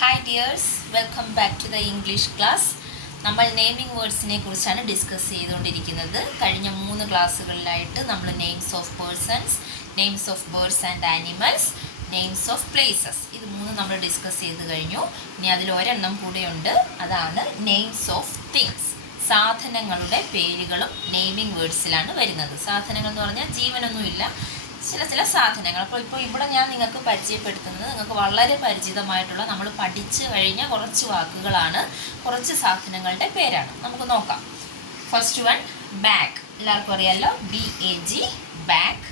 Hi dears, welcome back to the English class. നമ്മൾ naming വേർഡ്സിനെ കുറിച്ചാണ് ഡിസ്കസ് ചെയ്തുകൊണ്ടിരിക്കുന്നത്. കഴിഞ്ഞ 3 ക്ലാസ്സുകളിലായിട്ട് നമ്മൾ names of persons, names of birds and animals, names of places, ഇത് 3 നമ്മൾ ഡിസ്കസ് ചെയ്ത് കഴിഞ്ഞു. ഇനി അതിൽ ഒരെണ്ണം കൂടെയുണ്ട്, അതാണ് നെയിംസ് ഓഫ് തിങ്സ്. സാധനങ്ങളുടെ പേരുകളും നെയിമിംഗ് വേർഡ്സിലാണ് വരുന്നത്. സാധനങ്ങൾ എന്ന് പറഞ്ഞാൽ ജീവനൊന്നുമില്ല, ചില സാധനങ്ങൾ. ഇപ്പോൾ ഇവിടെ ഞാൻ നിങ്ങൾക്ക് പരിചയപ്പെടുത്തുന്നത് നിങ്ങൾക്ക് വളരെ പരിചിതമായിട്ടുള്ള, നമ്മൾ പഠിച്ചു കഴിഞ്ഞ കുറച്ച് വാക്കുകളാണ്, കുറച്ച് സാധനങ്ങളുടെ പേരാണ്. നമുക്ക് നോക്കാം. First one, bag. എല്ലാവർക്കും അറിയാമല്ലോ, BAG, bag.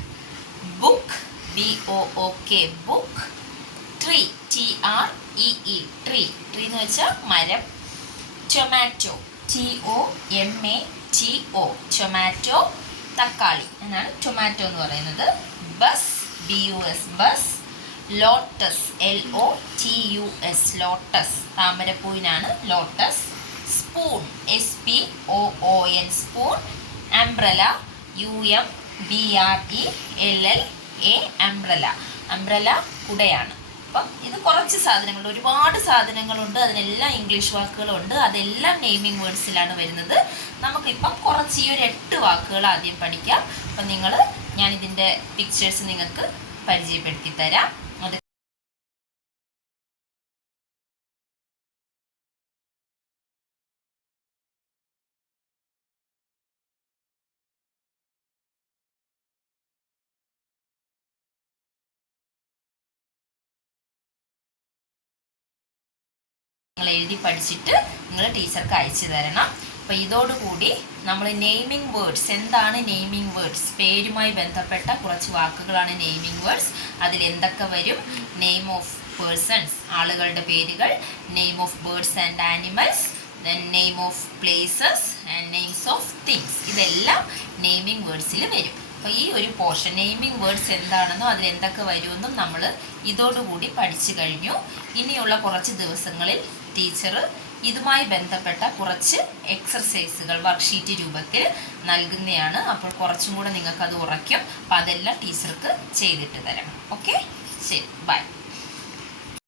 Book, BOOK, book. Tree, TREE, tree. Tree എന്ന് വെച്ചാൽ മരം. Tomato, TOMATO, tomato. തക്കാളി എന്നാണ് ടൊമാറ്റോ എന്ന് പറയുന്നത്. Bus, BUS, bus. Lotus, LOTUS, lotus. താമരപ്പൂവിനാണ് lotus. Spoon, SPOON, spoon. Umbrella, UMBRELLA, umbrella. Umbrella കുടയാണ്. അപ്പം ഇത് കുറച്ച് സാധനങ്ങളുണ്ട്, ഒരുപാട് സാധനങ്ങളുണ്ട്, അതിനെല്ലാം ഇംഗ്ലീഷ് വാക്കുകളുണ്ട്, അതെല്ലാം നെയിമിംഗ് വേർഡ്സിലാണ് വരുന്നത്. നമുക്കിപ്പം കുറച്ച് ഈ ഒരു 8 വാക്കുകൾ ആദ്യം പഠിക്കാം. അപ്പം ഞാനിതിൻ്റെ പിക്ചേഴ്സ് നിങ്ങൾക്ക് പരിചയപ്പെടുത്തി തരാം. അത് നിങ്ങൾ എഴുതി പഠിച്ചിട്ട് നിങ്ങൾ ടീച്ചർക്ക് അയച്ചു തരണം. അപ്പോൾ ഇതോടുകൂടി നമ്മൾ നെയിമിംഗ് വേർഡ്സ്, എന്താണ് നെയിമിംഗ് വേർഡ്സ്, പേരുമായി ബന്ധപ്പെട്ട കുറച്ച് വാക്കുകളാണ് നെയിമിംഗ് വേർഡ്സ്. അതിൽ എന്തൊക്കെ വരും? നെയിം ഓഫ് പേഴ്സൺസ്, ആളുകളുടെ പേരുകൾ. Name of birds and animals, then name of places and names of things. ഇതെല്ലാം നെയിമിംഗ് വേർഡ്സിൽ വരും. അപ്പോൾ ഈ ഒരു പോർഷൻ നെയിമിംഗ് വേർഡ്സ് എന്താണെന്നോ അതിൽ എന്തൊക്കെ വരുമെന്നും നമ്മൾ ഇതോടുകൂടി പഠിച്ചു കഴിഞ്ഞു. ഇനിയുള്ള കുറച്ച് ദിവസങ്ങളിൽ ടീച്ചർ ഇതുമായി ബന്ധപ്പെട്ട കുറച്ച് എക്സർസൈസുകൾ വർക്ക്ഷീറ്റ് രൂപത്തിൽ നൽകുന്നതാണ്. അപ്പോൾ കുറച്ചും കൂടെ നിങ്ങൾക്കത് ഉറയ്ക്കും. അപ്പോൾ അതെല്ലാം ടീച്ചർക്ക് ചെയ്തിട്ട് തരണം. ഓക്കെ, ശരി, ബൈ.